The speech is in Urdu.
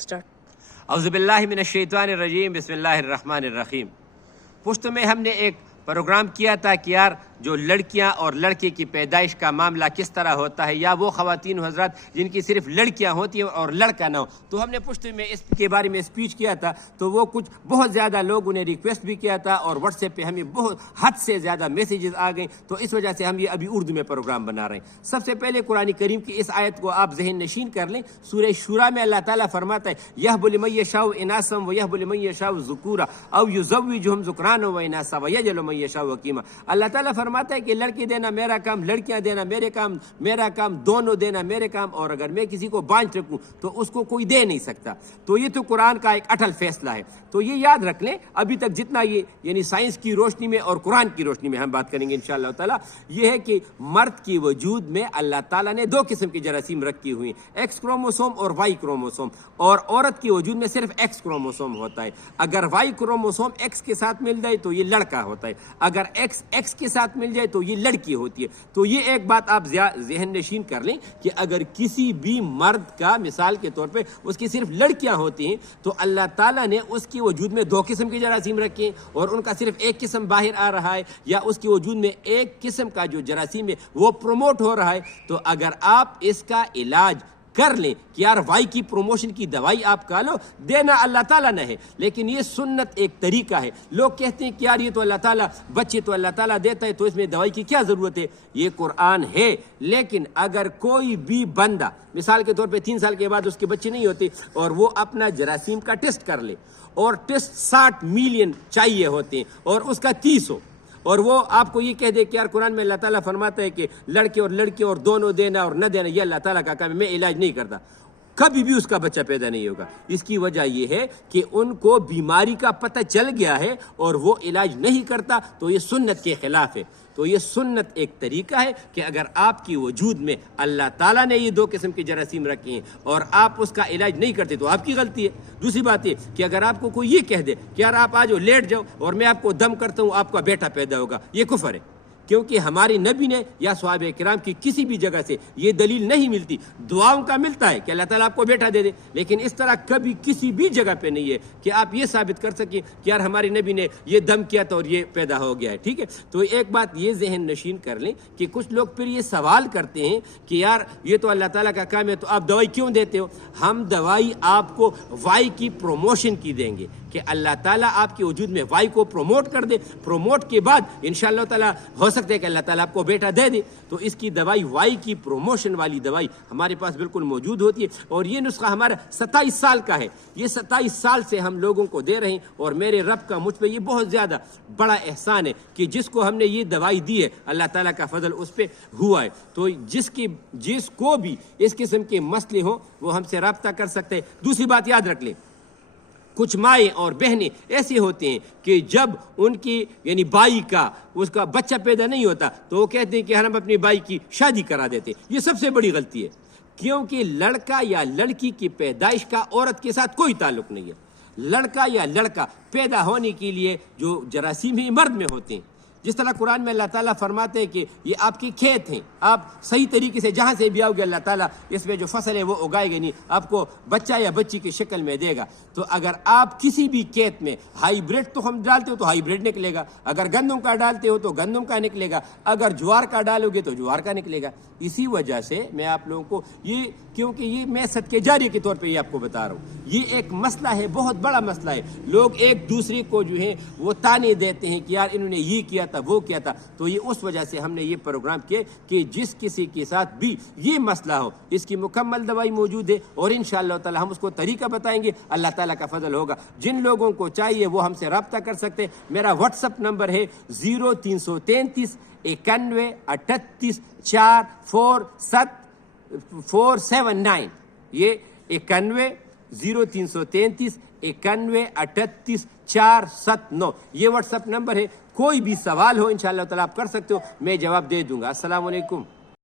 اسٹارٹ. اعوذ باللہ من الشیطان الرجیم بسم اللہ الرحمن الرحیم. پشت میں ہم نے ایک پروگرام کیا تھا کہ یار جو لڑکیاں اور لڑکے کی پیدائش کا معاملہ کس طرح ہوتا ہے، یا وہ خواتین و حضرات جن کی صرف لڑکیاں ہوتی ہیں اور لڑکا نہ ہو. تو ہم نے پشت میں اس کے بارے میں اسپیچ کیا تھا، تو وہ کچھ بہت زیادہ لوگوں نے ریکویسٹ بھی کیا تھا، اور واٹس ایپ پہ ہمیں بہت حد سے زیادہ میسیجز آ گئے. تو اس وجہ سے ہم یہ ابھی اردو میں پروگرام بنا رہے ہیں. سب سے پہلے قرآن کریم کی اس آیت کو آپ ذہن نشین کر لیں. سورہ شورا میں اللہ تعالیٰ فرماتا ہے یہب لمن یشاء اناسا ویہب لمن یشاء ذکورا او یزوجہم ذکرانا و اناسا ویجعل من یشاء عقیما. اللہ تعالیٰ فرماتا ہے کہ لڑکی دینا میرا کام، لڑکیاں دینا میرا کام، دونوں دینا میرے کام، اور اگر میں کسی کو بانجھ رکھوں تو اس کو کوئی دے نہیں سکتا. تو یہ تو قرآن کا ایک اٹل فیصلہ ہے. تو یہ یاد رکھ لیں. ابھی تک جتنا یہ یعنی سائنس کی روشنی میں اور قرآن کی روشنی میں ہم بات کریں گے انشاءاللہ تعالیٰ، یہ ہے کہ مرد کی وجود میں اللہ تعالیٰ نے دو قسم کی جراثیم رکھی ہوئی ہیں، ایکس کروموسوم اور وائی کروموسوم. اور عورت کی وجود میں صرف ایکس کروموسوم ہوتا ہے. اگر وائی کروموسوم ایکس کے ساتھ مل جائے تو یہ لڑکا ہوتا ہے، اگر ایکس کے ساتھ مل جائے تو یہ لڑکی ہوتی ہے. تو یہ ایک بات آپ ذہن نشین کر لیں کہ اگر کسی بھی مرد کا مثال کے طور پہ اس کی صرف لڑکیاں ہوتی ہیں تو اللہ تعالیٰ نے اس کی وجود میں دو قسم کی جراثیم رکھی ہیں، اور ان کا صرف ایک قسم باہر آ رہا ہے، یا اس کی وجود میں ایک قسم کا جو جراثیم ہے وہ پروموٹ ہو رہا ہے. تو اگر آپ اس کا علاج کر لیں کہ یار وائی کی پروموشن کی دوائی آپ کھا لو، دینا اللہ تعالیٰ نے ہے، لیکن یہ سنت ایک طریقہ ہے. لوگ کہتے ہیں کہ یار یہ تو اللہ تعالیٰ بچے تو اللہ تعالیٰ دیتا ہے، تو اس میں دوائی کی کیا ضرورت ہے. یہ قرآن ہے، لیکن اگر کوئی بھی بندہ مثال کے طور پہ 3 سال کے بعد اس کے بچے نہیں ہوتے اور وہ اپنا جراثیم کا ٹیسٹ کر لے، اور ٹیسٹ 60 ملین چاہیے ہوتے ہیں اور اس کا 30 ہو، اور وہ آپ کو یہ کہہ دے کہ یار قرآن میں اللہ تعالیٰ فرماتا ہے کہ لڑکے اور لڑکی اور دونوں دینا اور نہ دینا یہ اللہ تعالیٰ کا کام ہے، میں علاج نہیں کرتا، کبھی بھی اس کا بچہ پیدا نہیں ہوگا. اس کی وجہ یہ ہے کہ ان کو بیماری کا پتہ چل گیا ہے اور وہ علاج نہیں کرتا. تو یہ سنت کے خلاف ہے. تو یہ سنت ایک طریقہ ہے کہ اگر آپ کی وجود میں اللہ تعالیٰ نے یہ دو قسم کی جراثیم رکھی ہیں اور آپ اس کا علاج نہیں کرتے تو آپ کی غلطی ہے. دوسری بات یہ کہ اگر آپ کو کوئی یہ کہہ دے کہ یار آپ آ جاؤ لیٹ جاؤ اور میں آپ کو دم کرتا ہوں آپ کا بیٹا پیدا ہوگا، یہ کفر ہے. کیونکہ ہمارے نبی نے یا صحابہ کرام کی کسی بھی جگہ سے یہ دلیل نہیں ملتی. دعاؤں کا ملتا ہے کہ اللہ تعالیٰ آپ کو بیٹا دے دے، لیکن اس طرح کبھی کسی بھی جگہ پہ نہیں ہے کہ آپ یہ ثابت کر سکیں کہ یار ہمارے نبی نے یہ دم کیا تھا اور یہ پیدا ہو گیا ہے. ٹھیک ہے. تو ایک بات یہ ذہن نشین کر لیں کہ کچھ لوگ پھر یہ سوال کرتے ہیں کہ یار یہ تو اللہ تعالیٰ کا کام ہے تو آپ دوائی کیوں دیتے ہو. ہم دوائی آپ کو وائی کی پروموشن کی دیں گے کہ اللہ تعالیٰ آپ کے وجود میں وائی کو پروموٹ کر دے. پروموٹ کے بعد انشاءاللہ تعالیٰ ہو سکتا ہے کہ اللہ تعالیٰ آپ کو بیٹا دے دے. تو اس کی دوائی وائی کی پروموشن والی دوائی ہمارے پاس بالکل موجود ہوتی ہے، اور یہ نسخہ ہمارا 27 سال کا ہے. یہ 27 سال سے ہم لوگوں کو دے رہے ہیں، اور میرے رب کا مجھ پہ یہ بہت زیادہ بڑا احسان ہے کہ جس کو ہم نے یہ دوائی دی ہے اللہ تعالیٰ کا فضل اس پہ ہوا ہے. تو جس کو بھی اس قسم کے مسئلے ہوں وہ ہم سے رابطہ کر سکتے ہیں. دوسری بات یاد رکھ لیں، کچھ مائیں اور بہنیں ایسے ہوتے ہیں کہ جب ان کی یعنی بائی کا اس کا بچہ پیدا نہیں ہوتا تو وہ کہتے ہیں کہ ہم اپنی بائی کی شادی کرا دیتے. یہ سب سے بڑی غلطی ہے، کیونکہ لڑکا یا لڑکی کی پیدائش کا عورت کے ساتھ کوئی تعلق نہیں ہے. لڑکا یا لڑکا پیدا ہونے کے لیے جو جراثیم ہیں مرد میں ہوتے ہیں. جس طرح قرآن میں اللہ تعالیٰ فرماتے ہیں کہ یہ آپ کے کھیت ہیں، آپ صحیح طریقے سے جہاں سے بھی آؤ گے اللہ تعالیٰ اس میں جو فصل ہے وہ اگائے گا نہیں، آپ کو بچہ یا بچی کی شکل میں دے گا. تو اگر آپ کسی بھی کھیت میں ہائی بریڈ تو ہم ڈالتے ہو تو ہائی بریڈ نکلے گا، اگر گندم کا ڈالتے ہو تو گندم کا نکلے گا، اگر جوار کا ڈالو گے تو جوار کا نکلے گا. اسی وجہ سے میں آپ لوگوں کو یہ کیونکہ یہ میں صدقے جاری کے طور پہ یہ آپ کو بتا رہا ہوں، یہ ایک مسئلہ ہے، بہت بڑا مسئلہ ہے. لوگ ایک دوسرے کو جو ہے وہ تانے دیتے ہیں کہ یار انہوں نے یہ کیا تھا وہ کیا تھا. تو یہ اس وجہ سے ہم نے یہ پروگرام کیا کہ جس کسی کے ساتھ بھی یہ مسئلہ ہو اس کی مکمل دوائی موجود ہے، اور انشاءاللہ تعالی ہم اس کو طریقہ بتائیں گے. اللہ تعالیٰ کا فضل ہوگا. جن لوگوں کو چاہیے وہ ہم سے رابطہ کر سکتے ہیں. میرا واٹس ایپ نمبر ہے 0333 91 38 479. یہ 91 0333 91 38 479 یہ واٹس ایپ نمبر ہے. کوئی بھی سوال ہو انشاءاللہ تعالیٰ آپ کر سکتے ہو، میں جواب دے دوں گا. السلام علیکم.